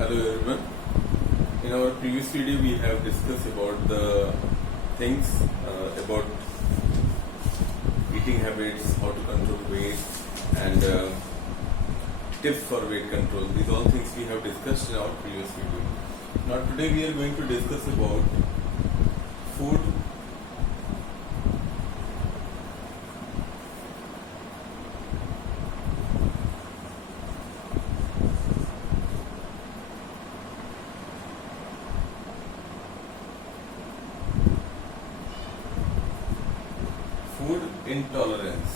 Hello everyone. In our previous video we have discussed about the things about eating habits, how to control weight and tips for weight control. These all things we have discussed in our previous video. Now today we are going to discuss about food intolerance.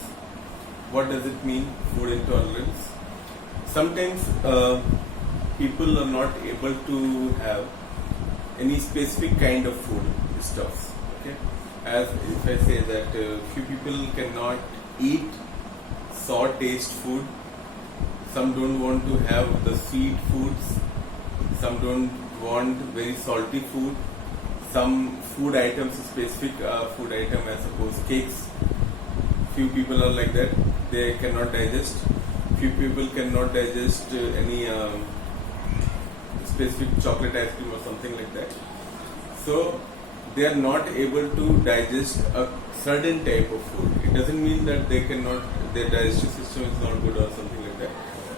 What does it mean, food intolerance? Sometimes people are not able to have any specific kind of food stuffs. Okay, as if I say that few people cannot eat sour taste food, some don't want to have the sweet foods, some don't want very salty food, some food items, specific food item, I suppose cakes. Few people are like that, they cannot digest. Few people cannot digest any specific chocolate ice cream or something like that. So they are not able to digest a certain type of food. It doesn't mean that they cannot, their digestive system is not good or something like that.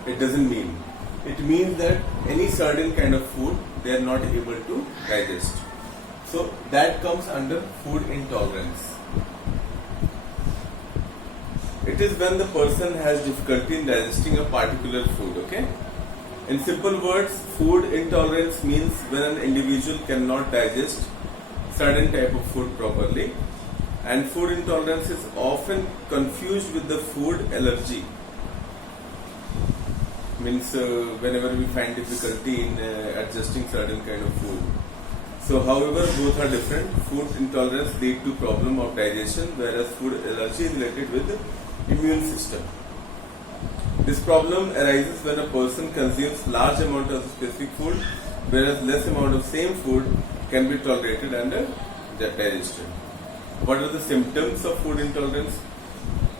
It doesn't mean. It means that any certain kind of food they are not able to digest. So that comes under food intolerance. It is when the person has difficulty in digesting a particular food, okay? In simple words, food intolerance means when an individual cannot digest certain type of food properly, and food intolerance is often confused with the food allergy. Means whenever we find difficulty in adjusting certain kind of food. So however, both are different. Food intolerance leads to problem of digestion, whereas food allergy is related with the immune system. This problem arises when a person consumes large amount of specific food, whereas less amount of same food can be tolerated and digested. What are the symptoms of food intolerance?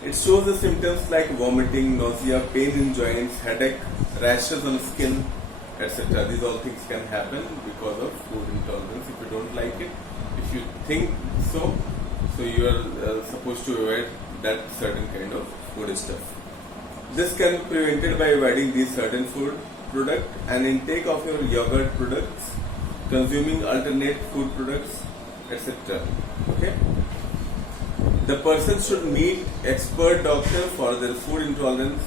It shows the symptoms like vomiting, nausea, pain in joints, headache, rashes on skin, etc. These all things can happen because of food intolerance. If you don't like it, if you think so you are supposed to avoid that certain kind of food stuff. This can be prevented by avoiding these certain food product and intake of your yogurt products, consuming alternate food products, etc. Okay. The person should meet expert doctor for their food intolerance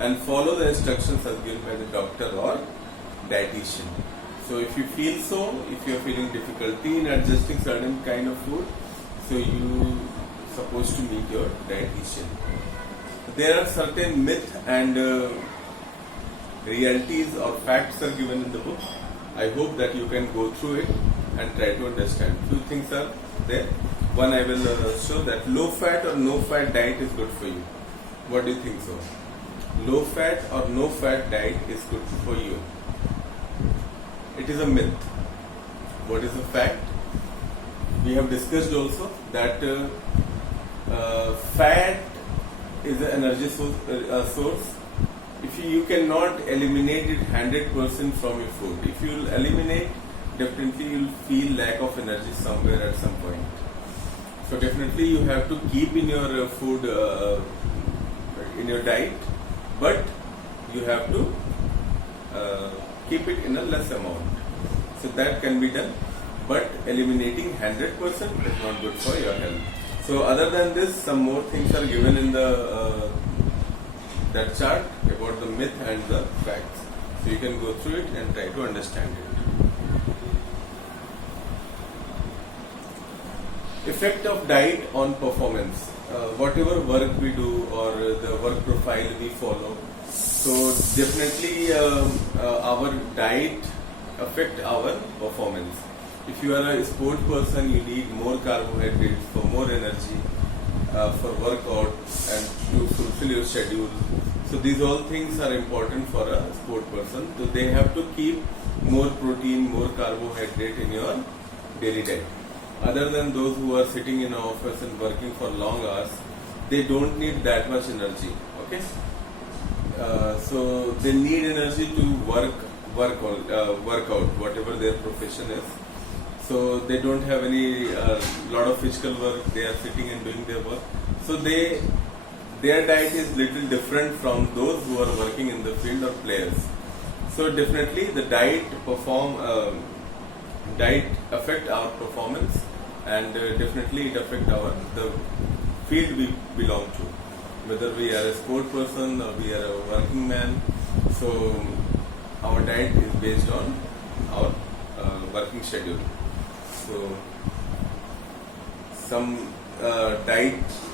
and follow the instructions as given by the doctor or dietitian. So if you feel so, if you are feeling difficulty in adjusting certain kind of food, so you supposed to meet your dietitian. There are certain myths and realities or facts are given in the book. I hope that you can go through it and try to understand. Few things are there. One, I will show that low fat or no fat diet is good for you. What do you think so? Low fat or no fat diet is good for you. It is a myth. What is a fact? We have discussed also that fat is an energy source. If you cannot eliminate it 100% from your food, if you will eliminate, definitely you will feel lack of energy somewhere at some point. So definitely you have to keep in your food, in your diet, but you have to keep it in a less amount. So that can be done, but eliminating 100% is not good for your health. So other than this, some more things are given in the that chart about the myth and the facts. So you can go through it and try to understand it. Effect of diet on performance. Whatever work we do or the work profile we follow, so definitely our diet affect our performance. If you are a sport person, you need more carbohydrates for more energy, for workout and to fulfill your schedule. So these all things are important for a sport person. So they have to keep more protein, more carbohydrate in your daily diet. Other than those who are sitting in an office and working for long hours, they don't need that much energy. Okay, so they need energy to work workout, whatever their profession is. So they don't have any lot of physical work. They are sitting and doing their work. So their diet is little different from those who are working in the field or players. So definitely the diet affect our performance, and definitely it affect the field we belong to, whether we are a sport person or we are a working man. So our diet is based on our working schedule. So some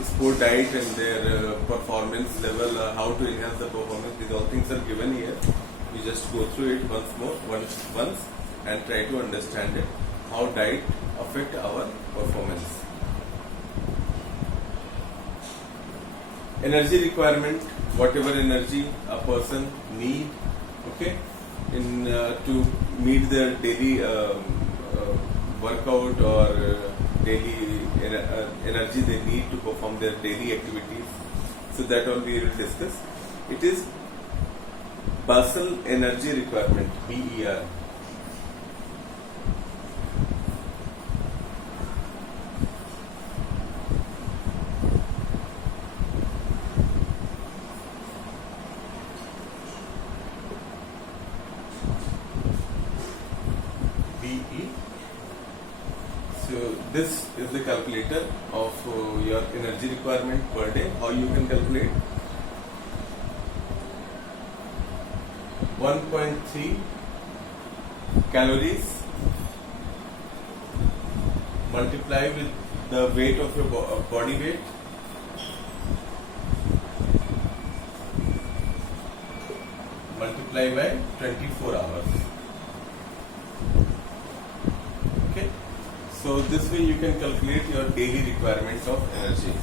sport diet and their performance level, how to enhance the performance, these all things are given here. We just go through it once and try to understand it, how diet affect our performance. Energy requirement, whatever energy a person need, okay, in to meet their daily workout or daily energy they need to perform their daily activities. So that all we will discuss. It is basal energy requirement, BER. So this is the calculator of your energy requirement per day. How you can calculate? 1.3 calories multiply with the weight of your body weight multiply by 24 hours. Okay, so this way you can calculate your daily requirements of energy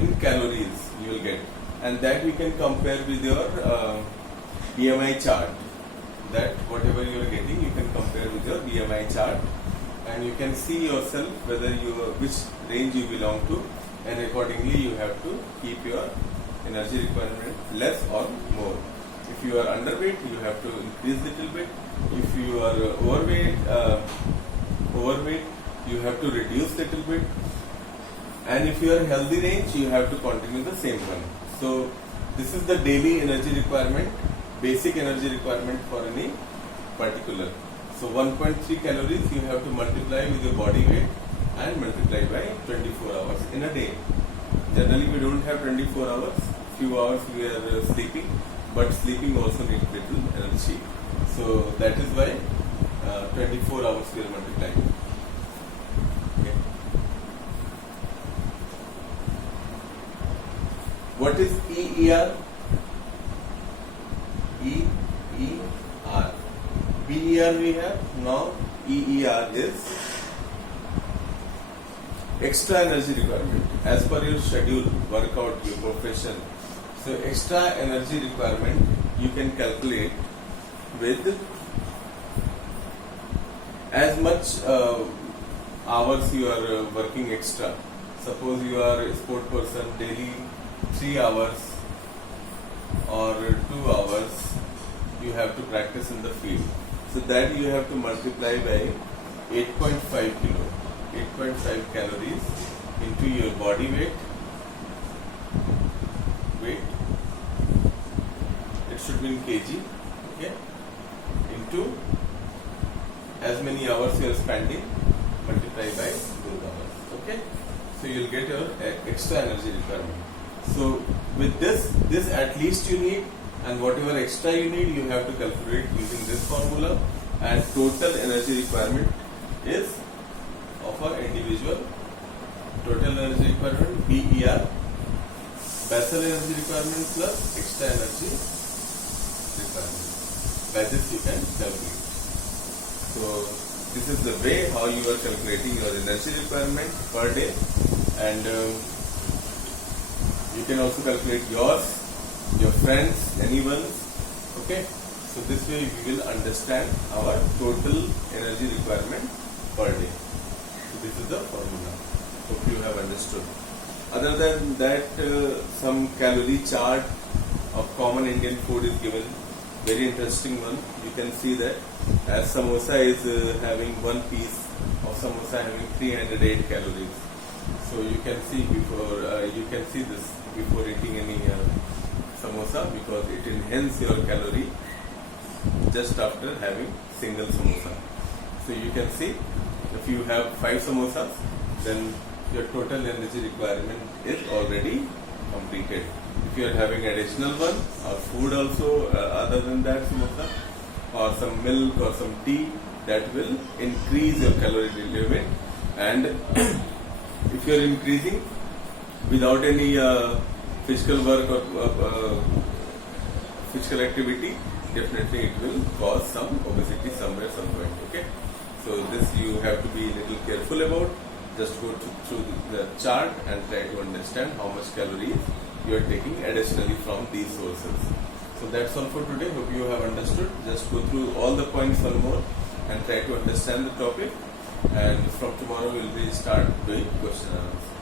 in calories you will get, and that we can compare with your BMI chart. That whatever you are getting, you can compare with your BMI chart, and you can see yourself whether which range you belong to, and accordingly you have to keep your energy requirement less or more. If you are underweight, you have to increase little bit. If you are overweight, you have to reduce little bit. And if you are healthy range, you have to continue the same one. So this is the daily energy requirement, basic energy requirement for any particular. So 1.3 calories you have to multiply with your body weight and multiply by 24 hours in a day. Generally we don't have 24 hours, few hours we are sleeping, but sleeping also needs little energy. So that is why 24 hours we are multiplying. Okay. What is EER? EER. BER we have, now EER is extra energy requirement as per your schedule, workout, your profession. So extra energy requirement you can calculate with as much hours you are working extra. Suppose you are a sport person, daily 3 hours or 2 hours you have to practice in the field. So that you have to multiply by 8.5 calories into your body weight. It should be in kg. Okay. Into as many hours you are spending, multiply by those hours. Okay. So you will get your extra energy requirement. So with this at least you need, and whatever extra you need you have to calculate using this formula, and total energy requirement is of an individual. Total energy requirement BER, basal energy requirement plus extra energy requirement. By this you can calculate. So this is the way how you are calculating your energy requirement per day, and you can also calculate yours, your friends, anyone's. Okay, so this way we will understand our total energy requirement per day. So this is the formula. Hope you have understood. Other than that, some calorie chart of common Indian food is given. very interesting one. You can see that as samosa is having one piece of samosa having 308 calories. So you can see this before eating any samosa, because it enhances your calorie just after having single samosa. So you can see, if you have 5 samosas, then your total energy requirement is already completed. If you are having additional one or food also other than that samosa, or some milk or some tea, that will increase your calorie limit. And if you are increasing without any physical work or physical activity, definitely it will cause some obesity somewhere, some point. Okay, so this you have to be a little careful about. Just go through the chart and try to understand how much calories you are taking additionally from these sources. So that's all for today. Hope you have understood. Just go through all the points one more and try to understand the topic. And from tomorrow we'll start doing question and answer.